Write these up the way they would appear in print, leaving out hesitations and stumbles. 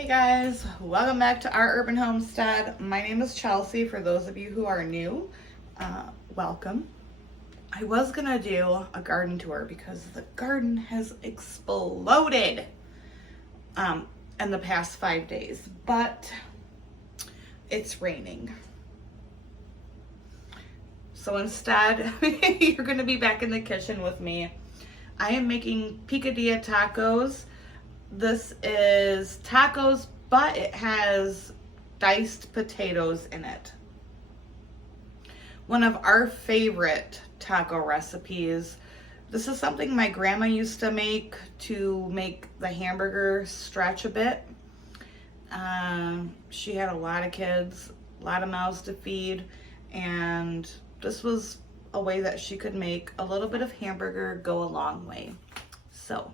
Hey guys, welcome back to Our Urban Homestead. My name is Chelsea. For those of you who are new, welcome. I was gonna do a garden tour because the garden has exploded in the past 5 days, but it's raining. So instead, you're gonna be back in the kitchen with me. I am making picadilla tacos. This is tacos, but it has diced potatoes in it. One of our favorite taco recipes. This is something my grandma used to make the hamburger stretch a bit. She had a lot of kids, a lot of mouths to feed, and this was a way that she could make a little bit of hamburger go a long way. So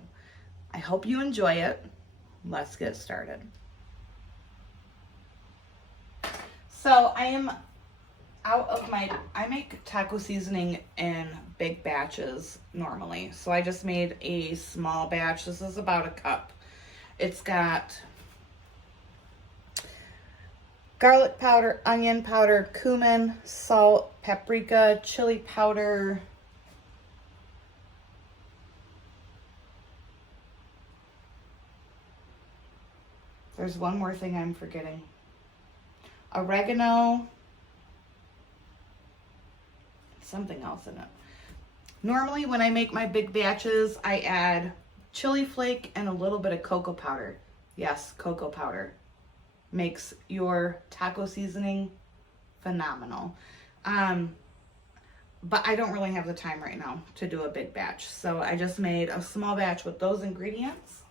I hope you enjoy it. Let's get started. So I make taco seasoning in big batches normally. So I just made a small batch. This is about a cup. It's got garlic powder, onion powder, cumin, salt, paprika, chili powder, there's one more thing I'm forgetting. Oregano, something else in it. Normally when I make my big batches, I add chili flake and a little bit of cocoa powder. Yes, cocoa powder makes your taco seasoning phenomenal. But I don't really have the time right now to do a big batch. So I just made a small batch with those ingredients.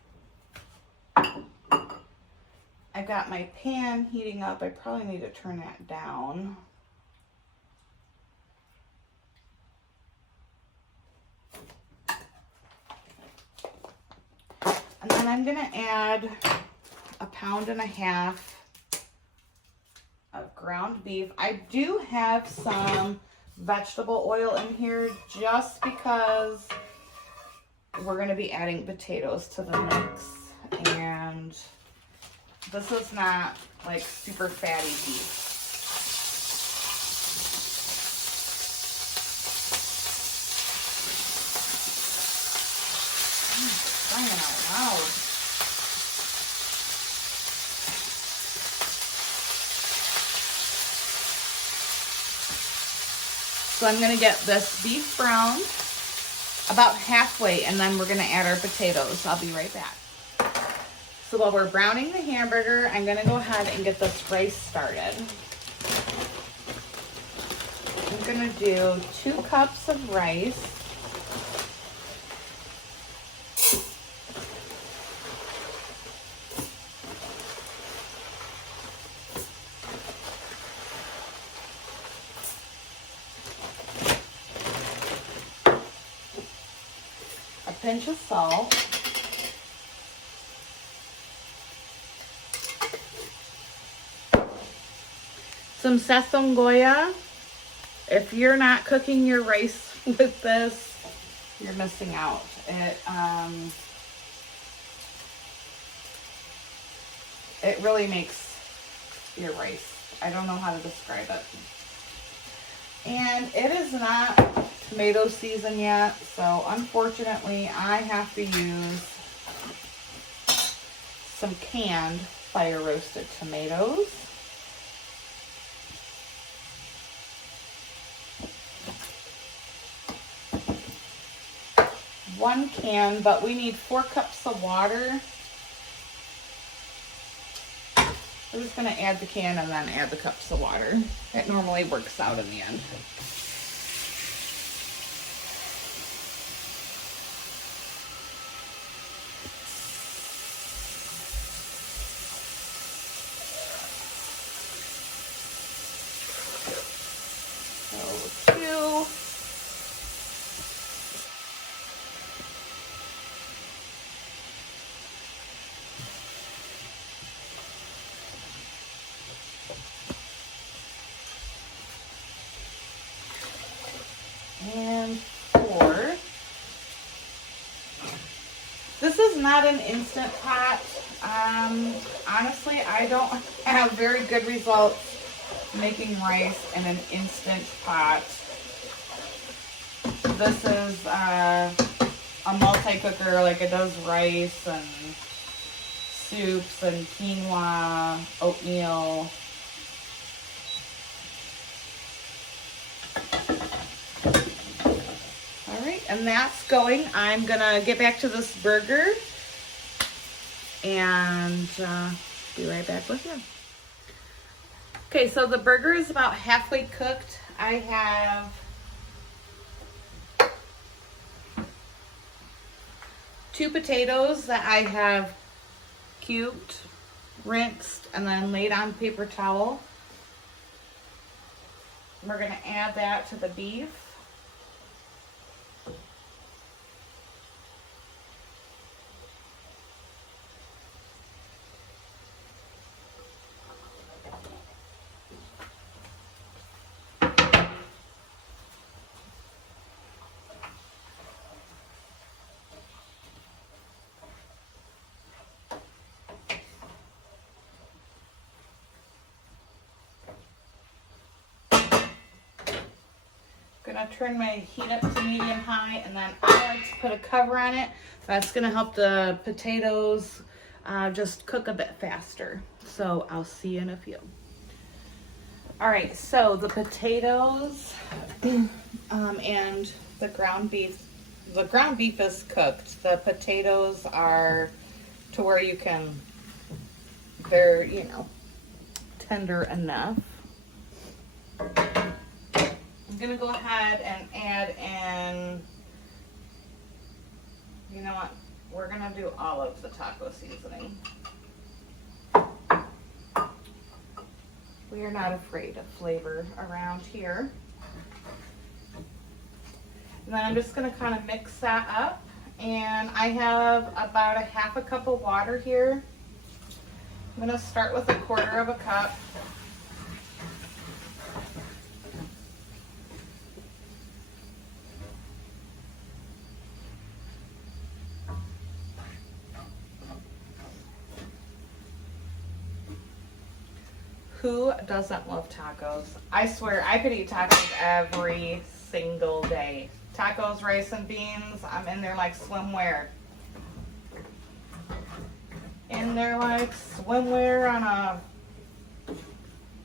I've got my pan heating up. I probably need to turn that down. And then I'm gonna add 1.5 pounds of ground beef. I do have some vegetable oil in here just because we're gonna be adding potatoes to the mix, and this is not like super fatty beef. Crying out loud. So I'm gonna get this beef browned about halfway, and then we're gonna add our potatoes. I'll be right back. So while we're browning the hamburger, I'm gonna go ahead and get this rice started. I'm gonna do 2 cups of rice. A pinch of salt. Some sazon Goya. If you're not cooking your rice with this, you're missing out. It really makes your rice. I don't know how to describe it. And it is not tomato season yet, so unfortunately I have to use some canned fire roasted tomatoes. One can, but we need 4 cups of water. I'm just gonna add the can and then add the cups of water. It normally works out in the end. So 2. not an Instant Pot. Honestly, I don't have very good results making rice in an Instant Pot. This is a multi-cooker, like it does rice and soups and quinoa, oatmeal. All right, and that's going. I'm gonna get back to this burger and be right back with you. Okay, so the burger is about halfway cooked. I have 2 potatoes that I have cubed, rinsed, and then laid on paper towel. We're gonna add that to the beef. Gonna turn my heat up to medium high, and then I like to put a cover on it. That's gonna help the potatoes just cook a bit faster. So I'll see you in a few. All right, so the potatoes and the ground beef. The ground beef is cooked. The potatoes are to where you can, they're, you know, tender enough. I'm gonna go ahead and add in, you know what, we're gonna do all of the taco seasoning. We are not afraid of flavor around here. And then I'm just gonna kind of mix that up. And I have about a half a cup of water here. I'm gonna start with 1/4 cup. Who doesn't love tacos? I swear, I could eat tacos every single day. Tacos, rice, and beans, I'm in there like swimwear. In there like swimwear on a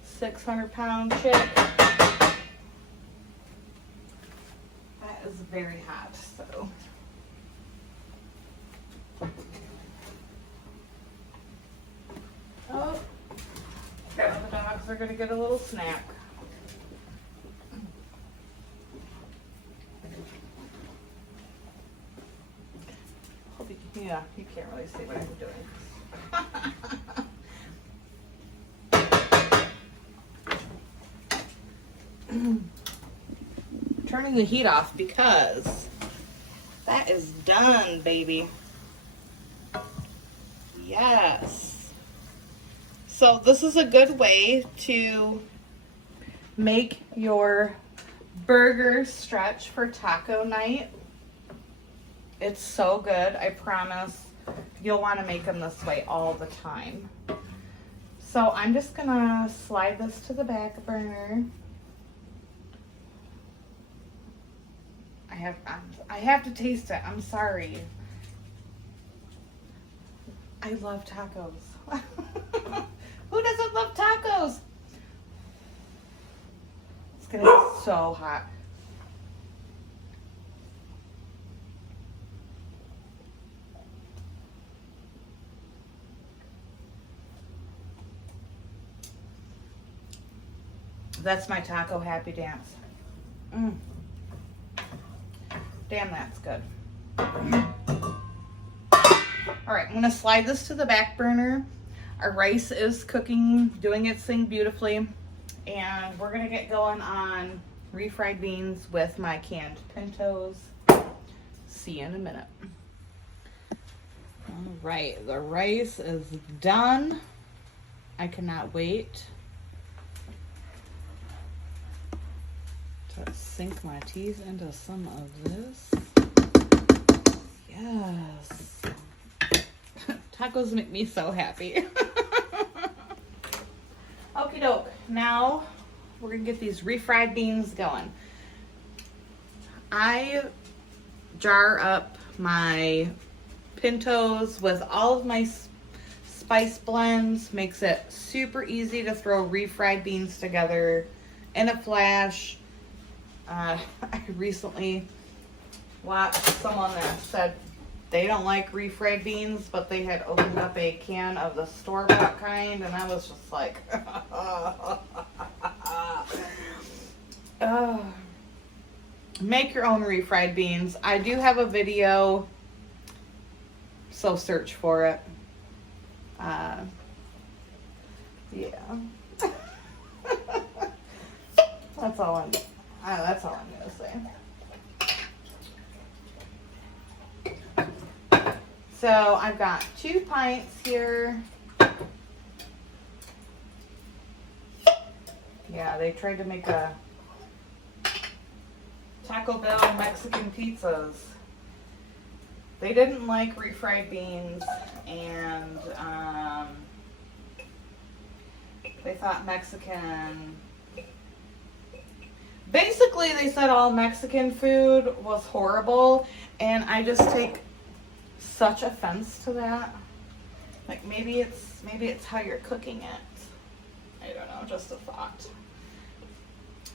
600-pound chick. That is very hot, so. Oh. The dogs are gonna get a little snack. Yeah, you can't really see what I'm doing. Turning the heat off because that is done, baby. Yes. So this is a good way to make your burger stretch for taco night. It's so good, I promise. You'll want to make them this way all the time. So I'm just gonna slide this to the back burner. I have to taste it, I'm sorry. I love tacos. Who doesn't love tacos? It's gonna be so hot. That's my taco happy dance. Damn, that's good. All right, I'm gonna slide this to the back burner. Our rice is cooking, doing its thing beautifully. And we're gonna get going on refried beans with my canned pintos. See you in a minute. All right, the rice is done. I cannot wait to sink my teeth into some of this. Yes. Tacos make me so happy. Okie doke. Now we're gonna get these refried beans going. I jar up my pintos with all of my spice blends. Makes it super easy to throw refried beans together in a flash. I recently watched someone that said they don't like refried beans, but they had opened up a can of the store-bought kind, and I was just like, make your own refried beans. I do have a video, so search for it. Yeah. That's all I'm gonna say. So I've got 2 pints here. Yeah, they tried to make a Taco Bell Mexican pizzas. They didn't like refried beans, and they thought Mexican. Basically, they said all Mexican food was horrible, and I just take such offense to that. Like, maybe it's how you're cooking it. I don't know, just a thought.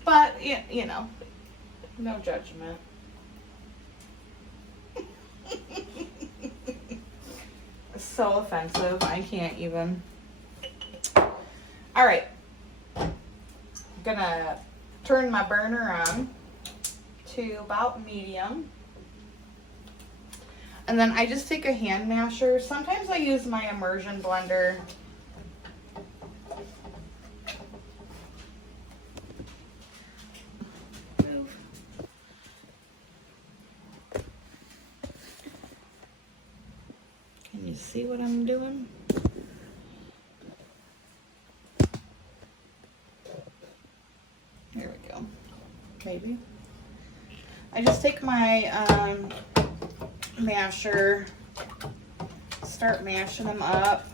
But you know, no judgment. So offensive, I can't even. All right, I'm gonna turn my burner on to about medium. And then I just take a hand masher. Sometimes I use my immersion blender. Move. Can you see what I'm doing? There we go. Maybe. I just take my masher, start mashing them up.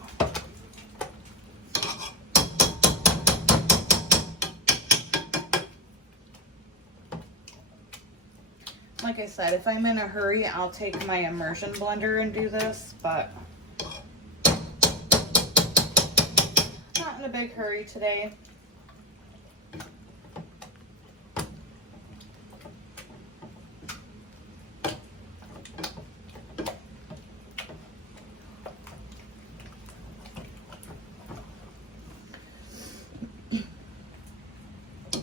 Like I said, if I'm in a hurry, I'll take my immersion blender and do this, but not in a big hurry today.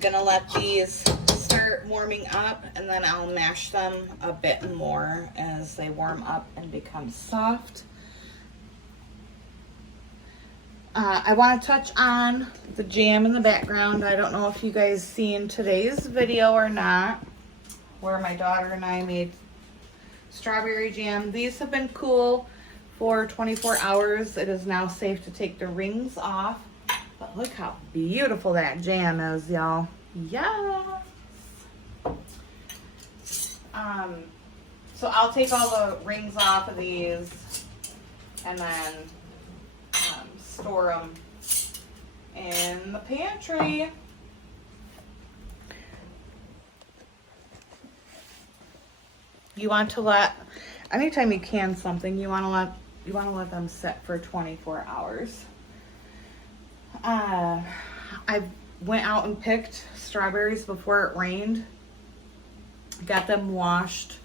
Gonna let these start warming up, and then I'll mash them a bit more as they warm up and become soft. I want to touch on the jam in the background. I don't know if you guys seen today's video or not, where my daughter and I made strawberry jam. These have been cool for 24 hours. It is now safe to take the rings off. But look how beautiful that jam is, y'all. Yes. So I'll take all the rings off of these and then store them in the pantry. You want to let, anytime you can something, you want to let them sit for 24 hours. I went out and picked strawberries before it rained, got them washed,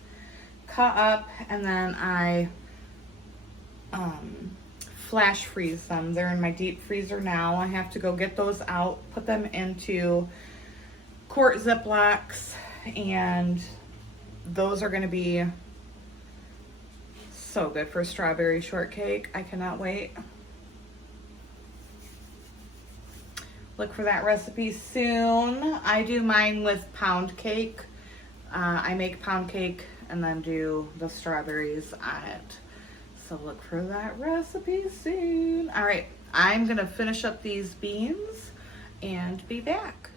cut up, and then I flash freeze them. They're in my deep freezer now. I have to go get those out, put them into quart Ziplocs, and those are going to be so good for strawberry shortcake. I cannot wait. Look for that recipe soon. I do mine with pound cake. I make pound cake and then do the strawberries on it. So look for that recipe soon. All right, I'm gonna finish up these beans and be back.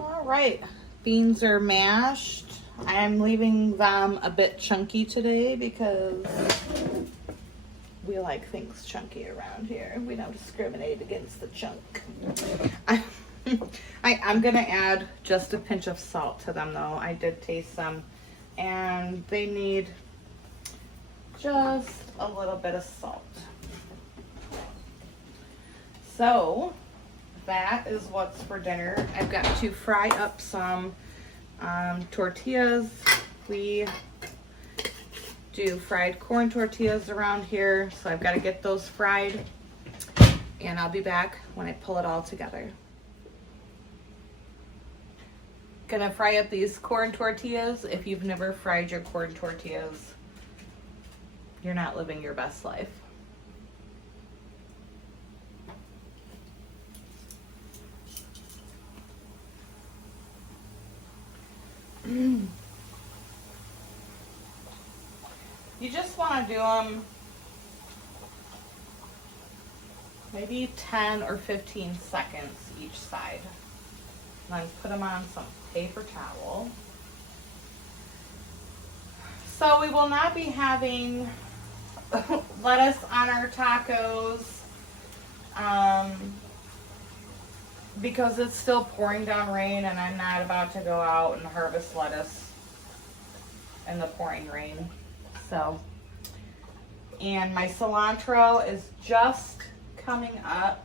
All right, beans are mashed. I'm leaving them a bit chunky today because We like things chunky around here. We don't discriminate against the chunk. I'm gonna add just a pinch of salt to them though. I did taste some and they need just a little bit of salt. So that is what's for dinner. I've got to fry up some tortillas. We do fried corn tortillas around here, so I've got to get those fried, and I'll be back when I pull it all together. Gonna fry up these corn tortillas. If you've never fried your corn tortillas, you're not living your best life. You just want to do them maybe 10 or 15 seconds each side. And then put them on some paper towel. So we will not be having lettuce on our tacos because it's still pouring down rain and I'm not about to go out and harvest lettuce in the pouring rain. So, and my cilantro is just coming up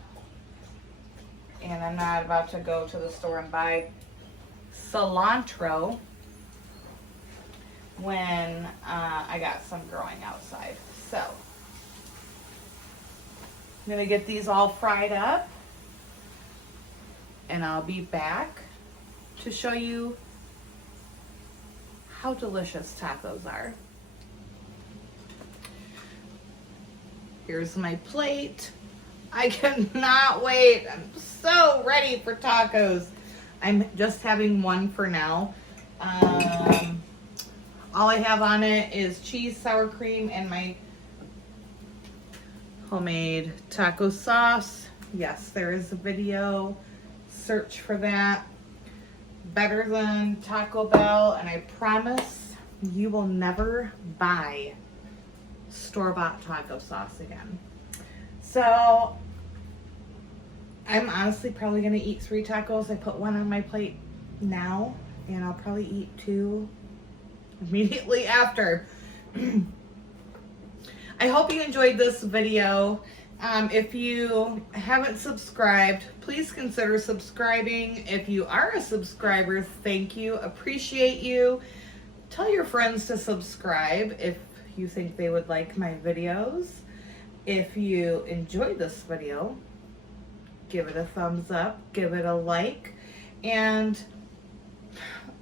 and I'm not about to go to the store and buy cilantro when I got some growing outside. So, I'm gonna get these all fried up and I'll be back to show you how delicious tacos are. Here's my plate. I cannot wait. I'm so ready for tacos. I'm just having one for now. All I have on it is cheese, sour cream, and my homemade taco sauce. Yes, there is a video. Search for that. Better than Taco Bell, and I promise you will never buy store-bought taco sauce again. So I'm honestly probably gonna eat 3 tacos. I put one on my plate now and I'll probably eat 2 immediately after. I hope you enjoyed this video. If you haven't subscribed, please consider subscribing. If you are a subscriber, thank you, appreciate you. Tell your friends to subscribe if you think they would like my videos. If you enjoyed this video, give it a thumbs up, give it a like, and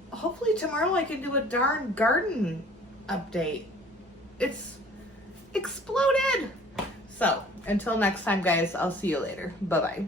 hopefully tomorrow I can do a darn garden update. It's exploded. So until next time, guys, I'll see you later. Bye-bye.